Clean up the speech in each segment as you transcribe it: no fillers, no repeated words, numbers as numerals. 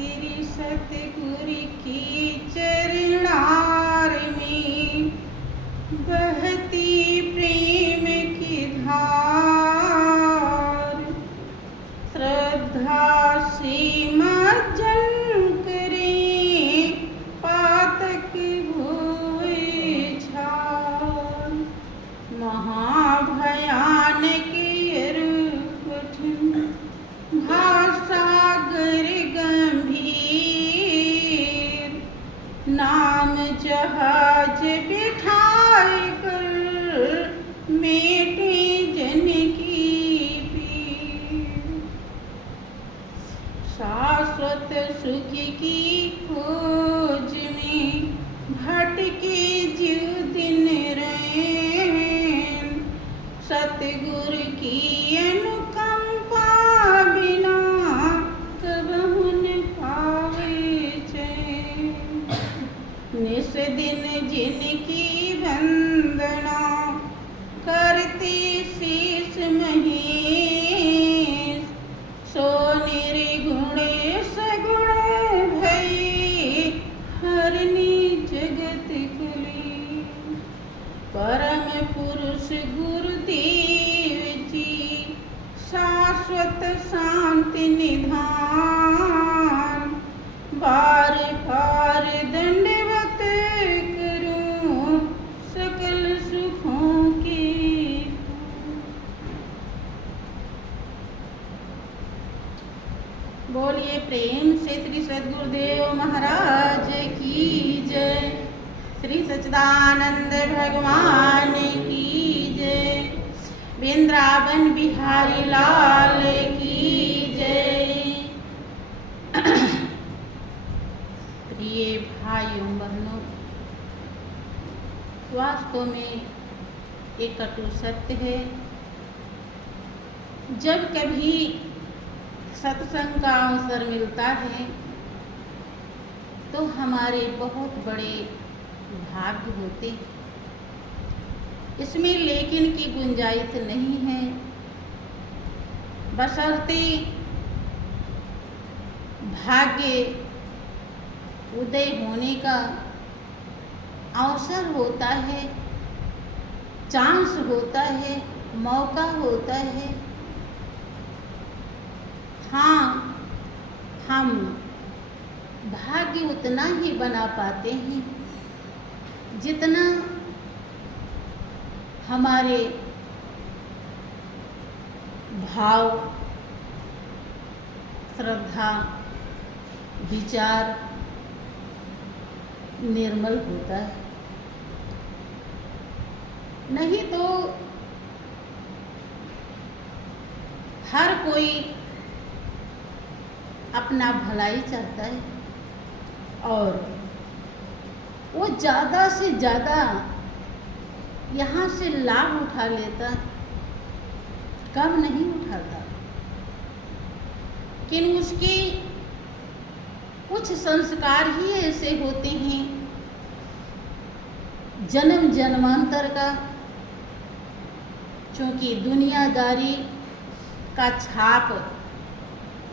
तेरी सतगुरु की चरणार में बहती प्रेम की धार, श्रद्धा से मज्जन करें पातक भोए छार। महाभयानक कठिन भासागर गंभीर, नाम जहाज बिठाए कर मेटे जन की पीर। शाश्वत सुख की खोज में भटके जीव दिन रैन, सतगुरु की अनुकंपा बिना कबहु न पावे चैन। निस दिन जिनकी वंदना करते शीस महेश, सो निर्गुण सगुण भये हरनी जगत कली। परम पुरुष गुरुदेव जी शाश्वत शांति निधान, बार बार दंडवत करूं सकल सुखों के। बोलिए प्रेम से श्री सद्गुरुदेव महाराज की जय, श्री सच्चिदानंद भगवान की जय, वृंदावन बिहारी लाल की जय। प्रिय भाइयों बहनों, वास्तव में एक कटु सत्य है, जब कभी सत्संग का अवसर मिलता है तो हमारे बहुत बड़े भाग्य होते हैं। इसमें लेकिन की गुंजाइश नहीं है, बशर्ते भाग्य उदय होने का अवसर होता है, चांस होता है, मौका होता है। हाँ, हम भाग्य उतना ही बना पाते हैं जितना हमारे भाव, श्रद्धा, विचार निर्मल होता है। नहीं तो हर कोई अपना भलाई चाहता है और वो ज़्यादा से ज़्यादा यहाँ से लाभ उठा लेता, कम नहीं उठाता। लेकिन उसके कुछ संस्कार ही ऐसे होते हैं जन्म जन्मांतर का, क्योंकि दुनियादारी का छाप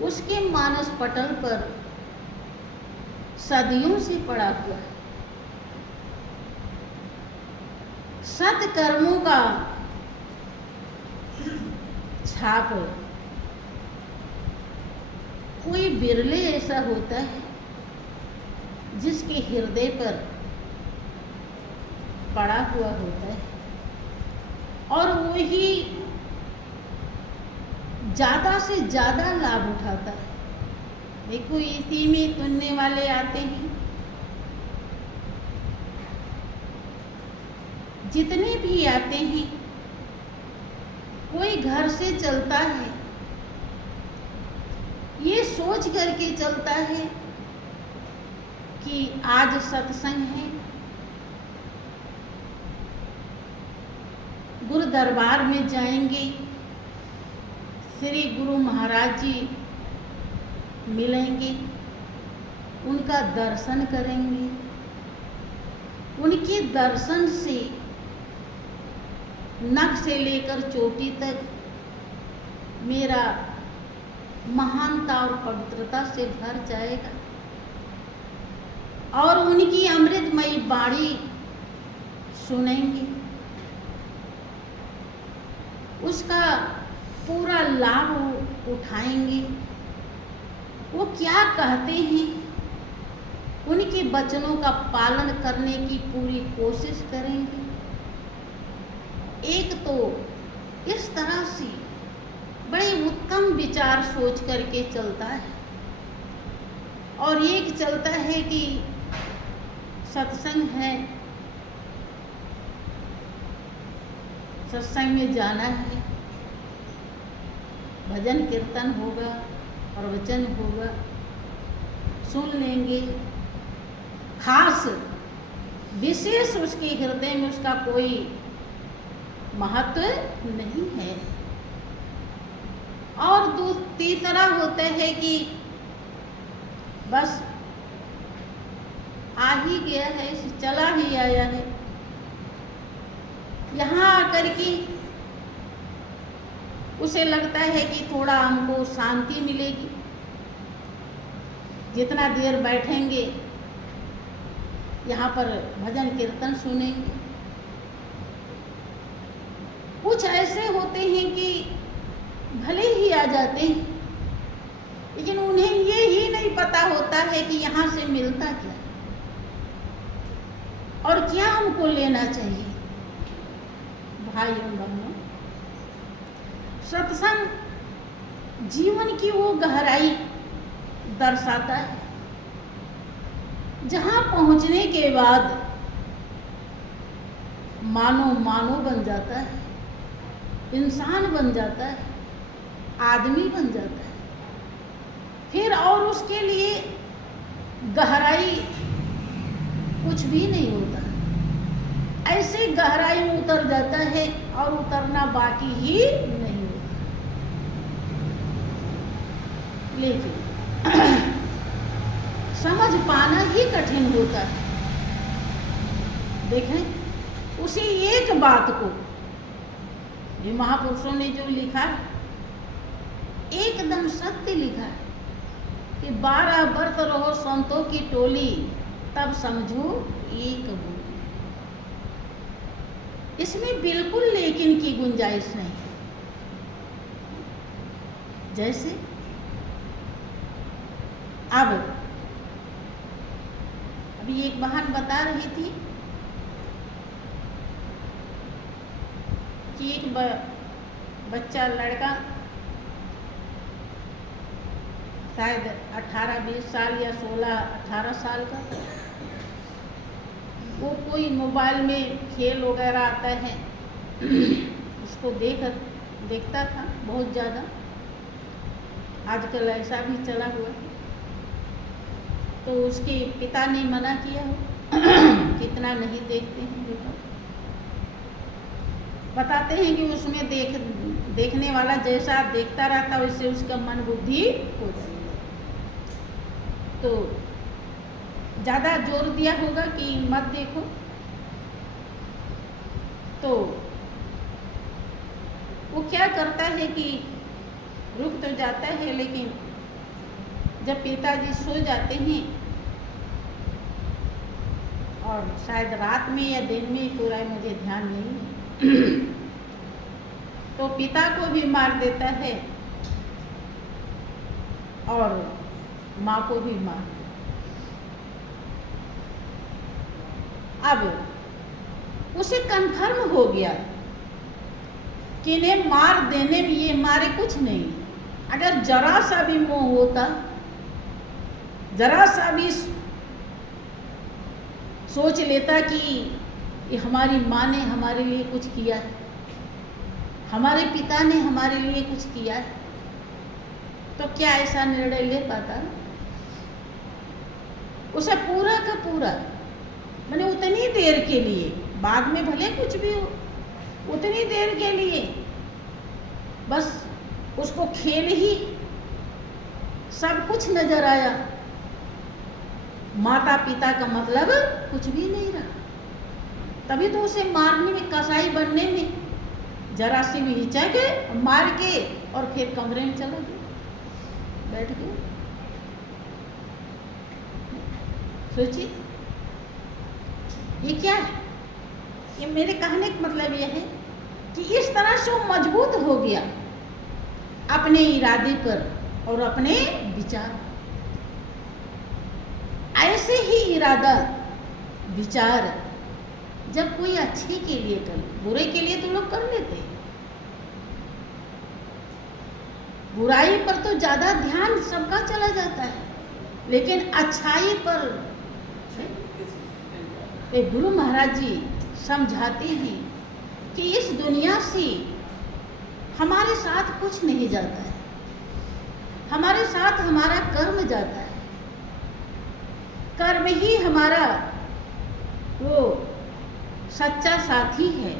उसके मानस पटल पर सदियों से पड़ा हुआ है। सत्कर्मों का छाप कोई बिरले ऐसा होता है जिसके हृदय पर पड़ा हुआ होता है और वही ज़्यादा से ज़्यादा लाभ उठाता है। देखो, इसी में सुनने वाले आते हैं, जितने भी आते हैं, कोई घर से चलता है ये सोच करके चलता है कि आज सत्संग है, गुरु दरबार में जाएंगे, श्री गुरु महाराज जी मिलेंगे, उनका दर्शन करेंगे। उनके दर्शन से नख से लेकर चोटी तक मेरा महानता और पवित्रता से भर जाएगा और उनकी अमृतमयी वाणी सुनेंगे, उसका पूरा लाभ उठाएंगे। वो क्या कहते हैं उनके वचनों का पालन करने की पूरी कोशिश करेंगे। एक तो इस तरह से बड़े उत्तम विचार सोच करके चलता है और एक चलता है कि सत्संग है, सत्संग में जाना है, भजन कीर्तन होगा, प्रवचन होगा, सुन लेंगे। खास विशेष उसके हृदय में उसका कोई महत्व नहीं है। और तीसरा होता है कि बस आ ही गया है, चला ही आया है, यहाँ आकर के उसे लगता है कि थोड़ा हमको शांति मिलेगी, जितना देर बैठेंगे यहाँ पर भजन कीर्तन सुनेंगे। कुछ ऐसे होते हैं कि भले ही आ जाते हैं, लेकिन उन्हें ये ही नहीं पता होता है कि यहाँ से मिलता क्या और क्या हमको लेना चाहिए। भाइयों बहनों, सत्संग जीवन की वो गहराई दर्शाता है जहाँ पहुँचने के बाद मानो बन जाता है, इंसान बन जाता है, आदमी बन जाता है। फिर और उसके लिए गहराई कुछ भी नहीं होता, ऐसे गहराई में उतर जाता है और उतरना बाकी ही नहीं होता। लेकिन समझ पाना ही कठिन होता है। देखें, उसी एक बात को जो महापुरुषों ने जो लिखा एकदम सत्य लिखा है कि 12 वर्ष रहो संतों की टोली, तब समझो एक बोल। इसमें बिल्कुल लेकिन की गुंजाइश नहीं। जैसे अब अभी एक बहन बता रही थी कि एक बच्चा लड़का शायद 18-20 साल या 16-18 साल का, वो कोई मोबाइल में खेल वगैरह आता है उसको देखता था बहुत ज़्यादा। आजकल ऐसा भी चला हुआ है। तो उसके पिता ने मना किया कितना नहीं देखते हैं बेटा। बताते हैं कि उसमें देखने वाला जैसा देखता रहता वैसे उसका मन बुद्धि हो जाएगी। तो ज़्यादा जोर दिया होगा कि मत देखो, तो वो क्या करता है कि रुक तो जाता है, लेकिन जब पिताजी सो जाते हैं और शायद रात में या दिन में, पूरा मुझे ध्यान नहीं, तो पिता को भी मार देता है और माँ को भी मार देता है। अब उसे कंफर्म हो गया कि इन्हें मार देने में ये मारे कुछ नहीं। अगर जरा सा भी मोह होता, जरा सा भी सोच लेता कि ये हमारी माँ ने हमारे लिए कुछ किया है, हमारे पिता ने हमारे लिए कुछ किया है, तो क्या ऐसा निर्णय ले पाता? उसे पूरा का पूरा, मैंने उतनी देर के लिए, बाद में भले कुछ भी हो, उतनी देर के लिए बस उसको खेल ही सब कुछ नजर आया। माता पिता का मतलब कुछ भी नहीं रहा। तभी तो उसे मारने में, कसाई बनने में जरा सी भी हिचक मार के और फिर कमरे में चला गया। बैठ गए। सोचिए ये क्या है। ये मेरे कहने का मतलब यह है कि इस तरह से वो मजबूत हो गया अपने इरादे पर और अपने विचार। ऐसे ही इरादा विचार जब कोई अच्छे के लिए कर, बुरे के लिए तो लोग कर लेते हैं, बुराई पर तो ज्यादा ध्यान सबका चला जाता है, लेकिन अच्छाई पर गुरु महाराज जी समझाते हैं कि इस दुनिया से हमारे साथ कुछ नहीं जाता है, हमारे साथ हमारा कर्म जाता है। कर्म ही हमारा वो सच्चा साथी है।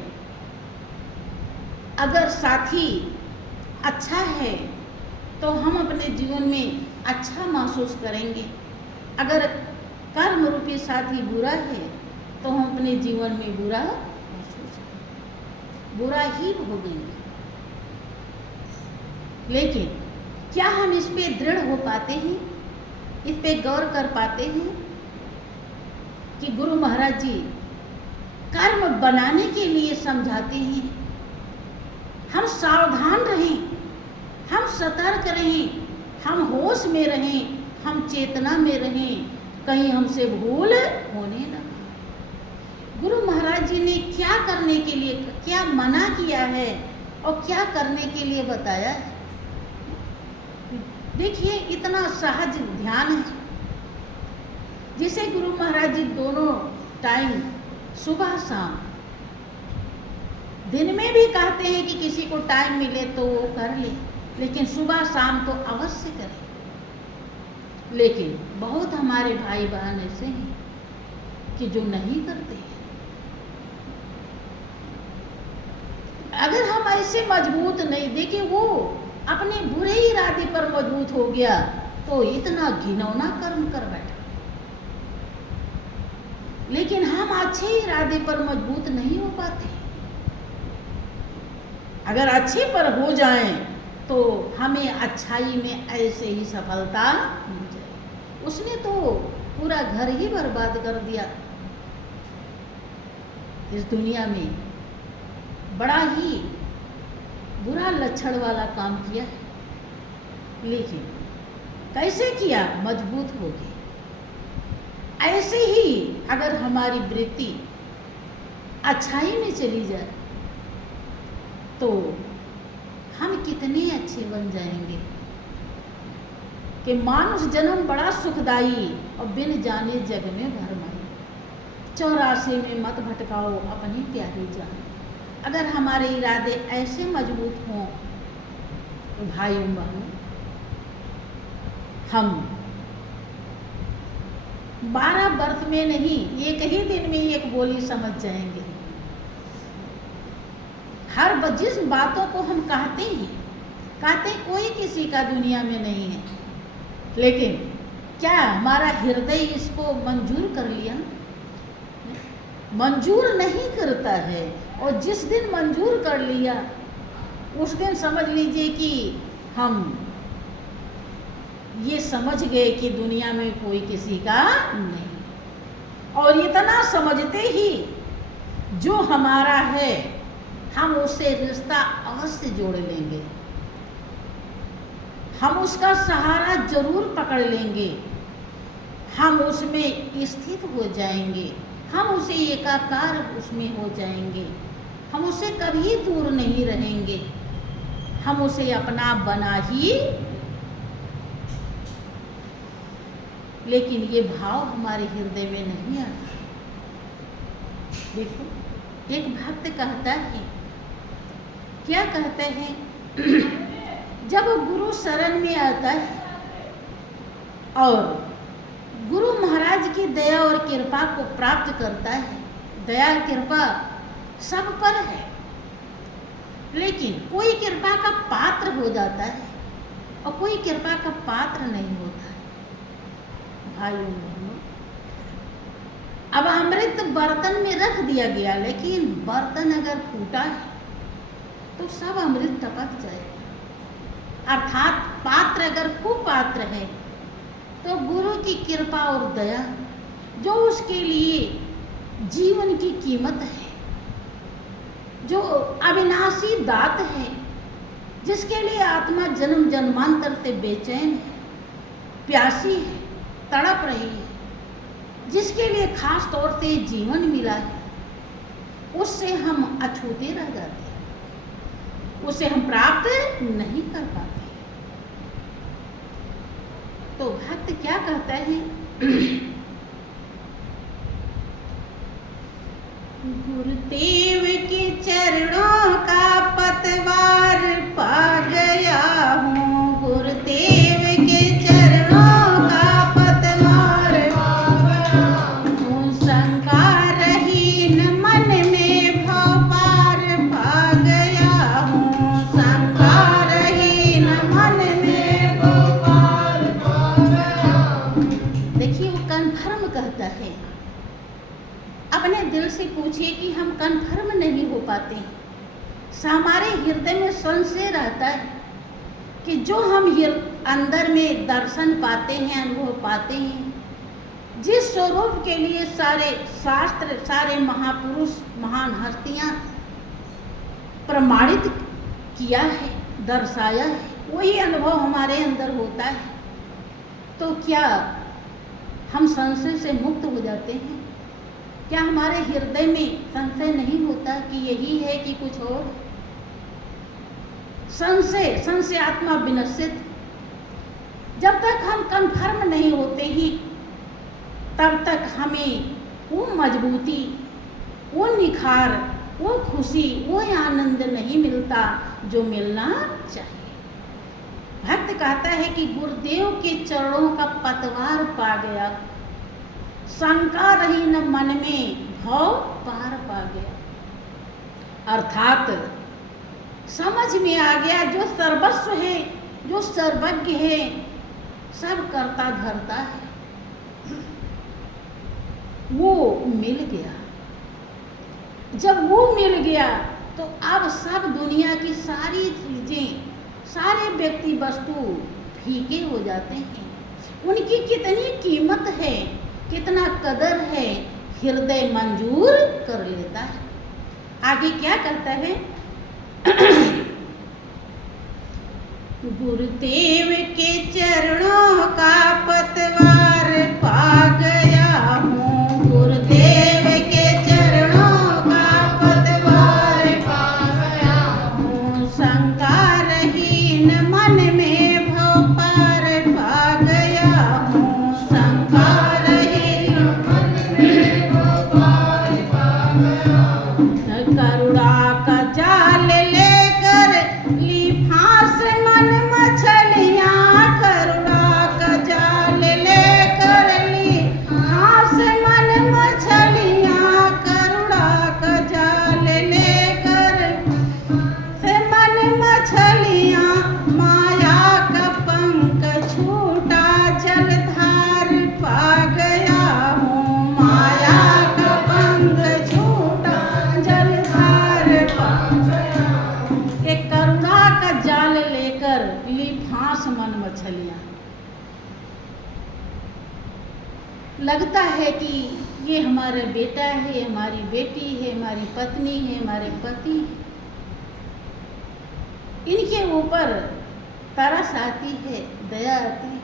अगर साथी अच्छा है तो हम अपने जीवन में अच्छा महसूस करेंगे, अगर कर्म रूपी साथी बुरा है तो हम अपने जीवन में बुरा महसूस करेंगे, बुरा ही भोगेंगे। लेकिन क्या हम इस पे दृढ़ हो पाते हैं, इस पे गौर कर पाते हैं कि गुरु महाराज जी कर्म बनाने के लिए समझाते हैं, हम सावधान रहें, हम सतर्क रहें, हम होश में रहें, हम चेतना में रहें, कहीं हमसे भूल होने न। गुरु महाराज जी ने क्या करने के लिए, क्या मना किया है और क्या करने के लिए बताया है। देखिए इतना सहज ध्यान है, जिसे गुरु महाराज जी दोनों टाइम सुबह शाम, दिन में भी कहते हैं कि किसी को टाइम मिले तो वो कर ले, लेकिन सुबह शाम तो अवश्य करें। लेकिन बहुत हमारे भाई बहन ऐसे हैं कि जो नहीं करते हैं। अगर हम ऐसे मजबूत नहीं, देखिए वो अपने बुरे इरादे पर मजबूत हो गया तो इतना घिनौना कर्म कर बैठा, लेकिन हम अच्छे इरादे पर मजबूत नहीं हो पाते। अगर अच्छे पर हो जाएं तो हमें अच्छाई में ऐसे ही सफलता मिल जाए। उसने तो पूरा घर ही बर्बाद कर दिया। इस दुनिया में बड़ा ही बुरा लक्षण वाला काम किया है, लेकिन कैसे किया, मजबूत हो गए। ऐसे ही अगर हमारी वृत्ति अच्छाई में चली जाए तो हम कितने अच्छे बन जाएंगे कि मानुष जन्म बड़ा सुखदाई और बिन जाने जग में भरमाई, 84 में मत भटकाओ अपनी प्यारी जान। अगर हमारे इरादे ऐसे मजबूत हों तो भाइयों बहनों, हम 12 वर्ष में नहीं, एक ही दिन में एक बोली समझ जाएंगे। हर जिस बातों को हम कहते कोई किसी का दुनिया में नहीं है, लेकिन क्या हमारा हृदय इसको मंजूर कर लिया? मंजूर नहीं करता है। और जिस दिन मंजूर कर लिया उस दिन समझ लीजिए कि हम ये समझ गए कि दुनिया में कोई किसी का नहीं। और इतना समझते ही जो हमारा है हम उससे रिश्ता अवश्य जोड़ लेंगे, हम उसका सहारा जरूर पकड़ लेंगे, हम उसमें स्थित हो जाएंगे, हम उसे एकाकार उसमें हो जाएंगे, हम उसे कभी दूर नहीं रहेंगे, हम उसे अपना बना ही। लेकिन ये भाव हमारे हृदय में नहीं आता। देखो एक भक्त कहता है, क्या कहते हैं, जब गुरु शरण में आता है और गुरु महाराज की दया और कृपा को प्राप्त करता है, दया कृपा सब पर है, लेकिन कोई कृपा का पात्र हो जाता है और कोई कृपा का पात्र नहीं होता है। भाइयों बहनों, अब अमृत बर्तन में रख दिया गया, लेकिन बर्तन अगर फूटा है तो सब अमृत टपक जाएगा। अर्थात पात्र अगर कुपात्र है तो गुरु की कृपा और दया जो उसके लिए जीवन की कीमत है, जो अविनाशी दात है, जिसके लिए आत्मा जन्म जन्मांतर से बेचैन है, प्यासी है, तड़प रही है, जिसके लिए खास तौर से जीवन मिला है, उससे हम अछूते रह जाते हैं, उसे हम प्राप्त नहीं कर पाते। तो भक्त क्या कहता है? गुरुदेव के चरणों का पतवार पा गया हूँ, गुरुदेव के चरणों का पतवार पा गया हूँ, शंका रहीन मन में भव पार पा गया हूँ, शंका रहीन मन में भव पार पा गया हूँ। देखिए वो कन्फर्म कहता है। अपने दिल से पूछिए कि हम कन्फर्म नहीं हो पाते हैं। हमारे हृदय में संशय रहता है कि जो हम अंदर में दर्शन पाते हैं, अनुभव पाते हैं, जिस स्वरूप के लिए सारे शास्त्र, सारे महापुरुष, महान हस्तियां प्रमाणित किया है, दर्शाया है, वही अनुभव हमारे अंदर होता है, तो क्या हम संशय से मुक्त हो जाते हैं? क्या हमारे हृदय में संशय नहीं होता कि यही है कि कुछ और? संशय आत्मा विनश्यत। जब तक हम कन्फर्म नहीं होते हैं तब तक हमें वो मजबूती, वो निखार, वो खुशी, वो आनंद नहीं मिलता जो मिलना चाहिए। भक्त कहता है कि गुरुदेव के चरणों का पतवार पा गया, शंका रही न मन में भव पार पा गया। अर्थात समझ में आ गया जो सर्वस्व है, जो सर्वज्ञ है, सब करता धरता है, वो मिल गया। जब वो मिल गया तो अब सब दुनिया की सारी चीजें, सारे व्यक्ति वस्तु फीके हो जाते हैं। उनकी कितनी कीमत है, कितना कदर है, हृदय मंजूर कर लेता है। आगे क्या कहता है? गुरुदेव के चरणों का पतवार पा गया हूँ, गुरुदेव के चरणों का पतवार पा गया हूँ, शंका रहीन मन में भव पार पा गया हूँ, शंका रहीन मन में भव पार पा गया हूँ। करुणा का जाल लेकर ली फांस मन मछलियाँ, करुणा का जाल लेकर ली फांस मन मछलियाँ, करुणा का जाल लेकर से मन मछलियाँ, माया का पंख छूटा जलधार पा गया हूँ, माया का पंख छूटा जलधार पा गया हूँ। एक करुणा का जाल लेकर ली फांस मन मछलियाँ। लगता है कि ये हमारा बेटा है, हमारी बेटी है, हमारी पत्नी है, हमारे पति है, इनके ऊपर तरस आती है, दया आती है,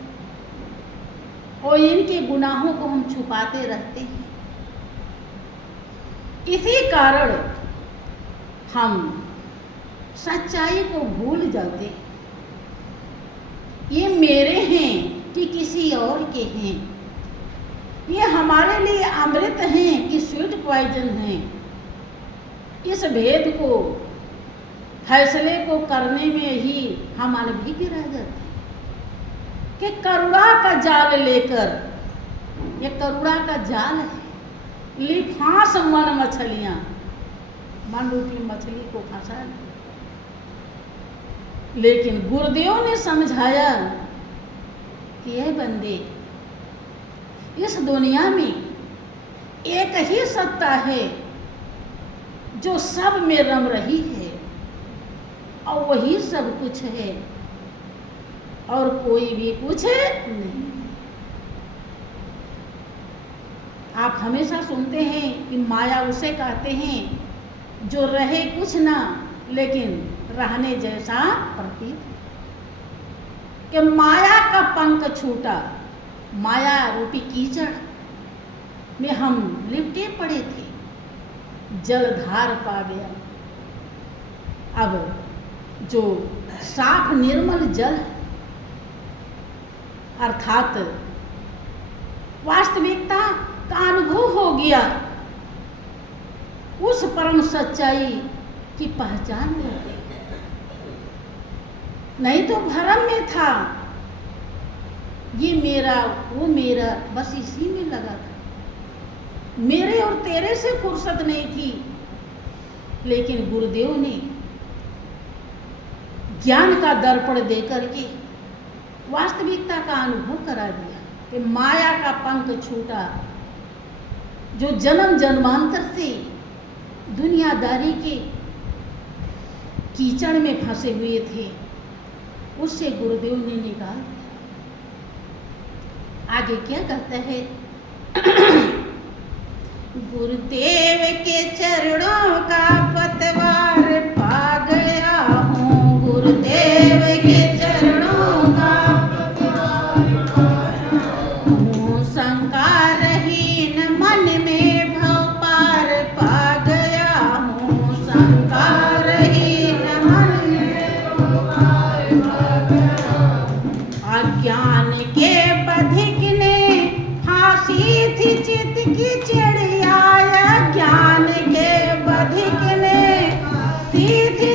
और इनके गुनाहों को हम छुपाते रहते हैं। इसी कारण हम सच्चाई को भूल जाते हैं। ये मेरे हैं कि किसी और के हैं, ये हमारे लिए अमृत हैं कि स्वीट पॉइजन हैं। इस भेद को, फैसले को करने में ही हम अनभिज्ञ रह जाते हैं कि करुणा का जाल लेकर, ये करुणा का जाल है, ली फांस मन मछलियाँ, मन रूपी मछली को फंसा। लेकिन गुरुदेव ने समझाया कि यह बंदे, इस दुनिया में एक ही सत्ता है जो सब में रम रही है और वही सब कुछ है। और कोई भी कुछ नहीं। आप हमेशा सुनते हैं कि माया उसे कहते हैं जो रहे कुछ ना लेकिन रहने जैसा प्रतीत, कि माया का पंख छूटा, माया रूपी कीचड़ में हम लिपटे पड़े थे, जलधार पा गया। अब जो साफ निर्मल जल अर्थात वास्तविकता का अनुभव हो गया, उस परम सच्चाई की पहचान हो गई। नहीं तो भ्रम में था, ये मेरा वो मेरा, बस इसी में लगा था। मेरे और तेरे से फुर्सत नहीं थी, लेकिन गुरुदेव ने ज्ञान का दर्पण दे करके वास्तविकता का अनुभव करा दिया कि माया का पंख छूटा, जो जन्म जन्मांतर से दुनियादारी के कीचड़ में फंसे हुए थे, उससे गुरुदेव ने निकाल दिया। आगे क्या कहता है? गुरुदेव के चरणों का पतवार पा गया हूँ, गुरुदेव के चरणों का पतवार पा गया हूँ, संकारहीन मन में भव पार पा गया हूँ, संकारहीन मन में भव पार पा गया हूँ। अज्ञान के बधिक ने फांसी थी चित की चिड़िया, ज्ञान के बधिक ने थी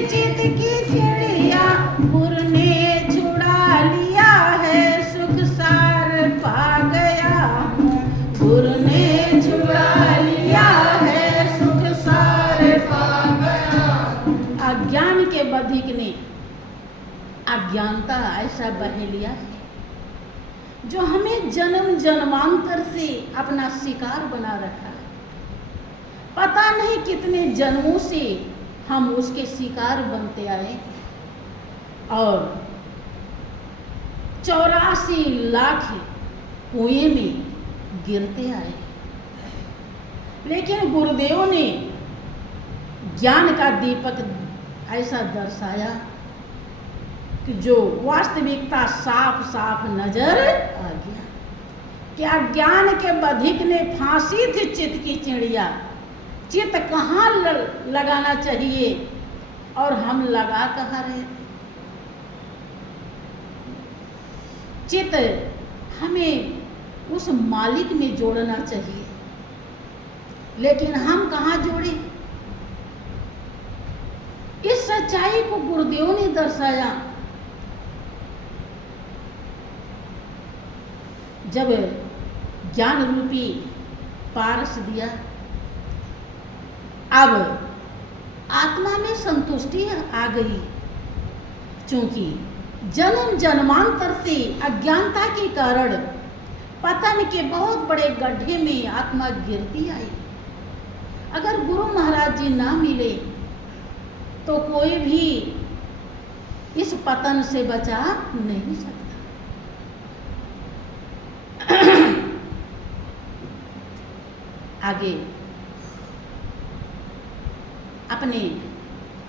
चित की चिड़िया, गुरु ने छुड़ा लिया है, सुख सार पा गया हूँ, गुरु ने छुड़ा लिया है, सुख सार पा गया हूँ। अज्ञान के बधिक ने अज्ञानता ऐसा बह लिया है जो हमें जन्म जन्मांतर से अपना शिकार बना रखा है। पता नहीं कितने जन्मों से हम उसके शिकार बनते आए और 84 लाख कुएं में गिरते आए, लेकिन गुरुदेव ने ज्ञान का दीपक ऐसा दर्शाया कि जो वास्तविकता साफ साफ नजर आ गया। क्या ज्ञान के बधिक ने फांसी थी चित्त की चिड़िया, चित्त कहाँ लगाना चाहिए और हम लगा कहाँ रहे थे। चित्त हमें उस मालिक में जोड़ना चाहिए, लेकिन हम कहाँ जोड़े। इस सच्चाई को गुरुदेव ने दर्शाया। जब ज्ञान रूपी पारस दिया, अब आत्मा में संतुष्टि आ गई, क्योंकि जन्म जन्मांतर से अज्ञानता के कारण पतन के बहुत बड़े गड्ढे में आत्मा गिरती आई। अगर गुरु महाराज जी ना मिले तो कोई भी इस पतन से बचा नहीं सकता। आगे अपने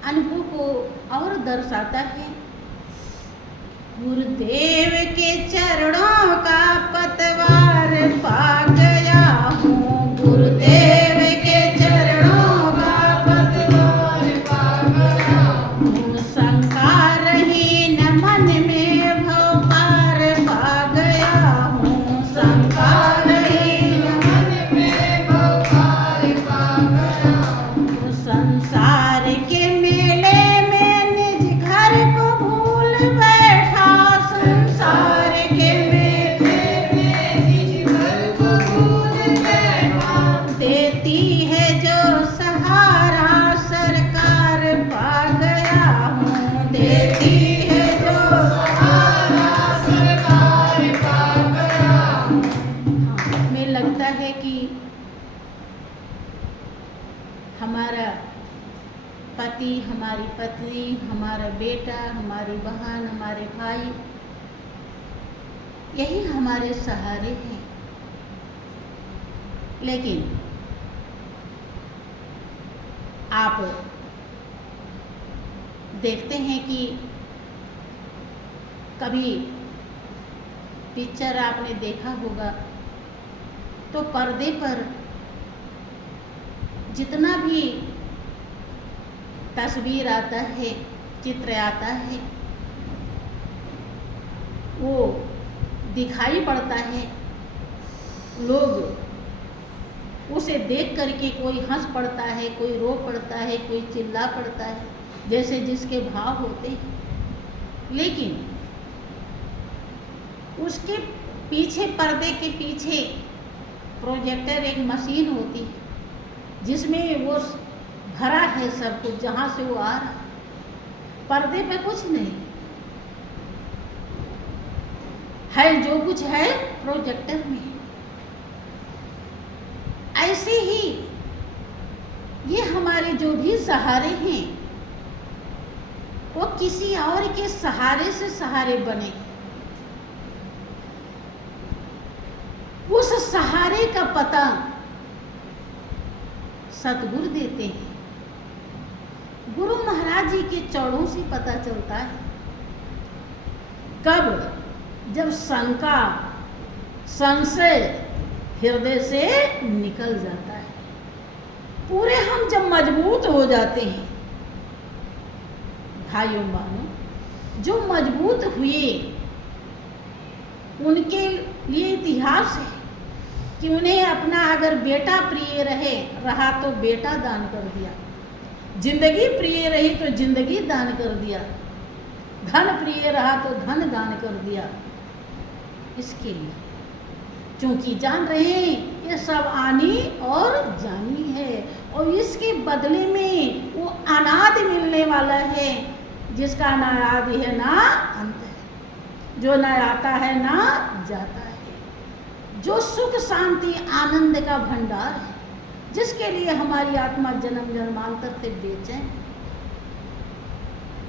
अनुभव को और दर्शाता है। गुरुदेव के चरणों का पतवार पा गया हूँ, गुरुदेव के चरणों का पतवार पा गया हूँ, संकारहीन मन में भव पार पा गया हूँ, संकारहीन मन में भव पार पा गया हूँ। संसार के मेले में निज घर को भूल बैठा, संसार के मेले में निज घर को भूल बैठा, देती है जो सहारा सरकार पा गया हूँ, देती है जो सहारा सरकार पा गया हूँ। हमें लगता है कि हमारा पति, हमारी पत्नी, हमारा बेटा, हमारी बहन, हमारे भाई यही हमारे सहारे हैं। लेकिन आप देखते हैं कि कभी पिक्चर आपने देखा होगा तो पर्दे पर जितना भी तस्वीर आता है, चित्र आता है, वो दिखाई पड़ता है। लोग उसे देख करके कोई हंस पड़ता है, कोई रो पड़ता है, कोई चिल्ला पड़ता है, जैसे जिसके भाव होते हैं। लेकिन उसके पीछे, पर्दे के पीछे प्रोजेक्टर एक मशीन होती है जिसमें वो भरा है सब कुछ, जहाँ से वो आ रहा है। पर्दे पे कुछ नहीं है, जो कुछ है प्रोजेक्टर में। ऐसे ही ये हमारे जो भी सहारे हैं वो किसी और के सहारे से सहारे बने। उस सहारे का पता सतगुरु देते हैं। गुरु महाराज जी के चरणों से पता चलता है। कब? जब शंका, संशय हृदय से निकल जाता है। पूरे हम जब मजबूत हो जाते हैं, भाइयों बहनों, जो मजबूत हुए उनके लिए इतिहास है कि उन्हें अपना अगर बेटा प्रिय रहा तो बेटा दान कर दिया, जिंदगी प्रिय रही तो जिंदगी दान कर दिया, धन प्रिय रहा तो धन दान कर दिया। इसके लिए क्योंकि जान रहे हैं ये सब आनी और जानी है, और इसके बदले में वो अनाद मिलने वाला है, जिसका ना आदि है ना अंत है, जो ना आता है ना जाता है, जो सुख शांति आनंद का भंडार है, जिसके लिए हमारी आत्मा जन्म जन्मांतर से बेचैन।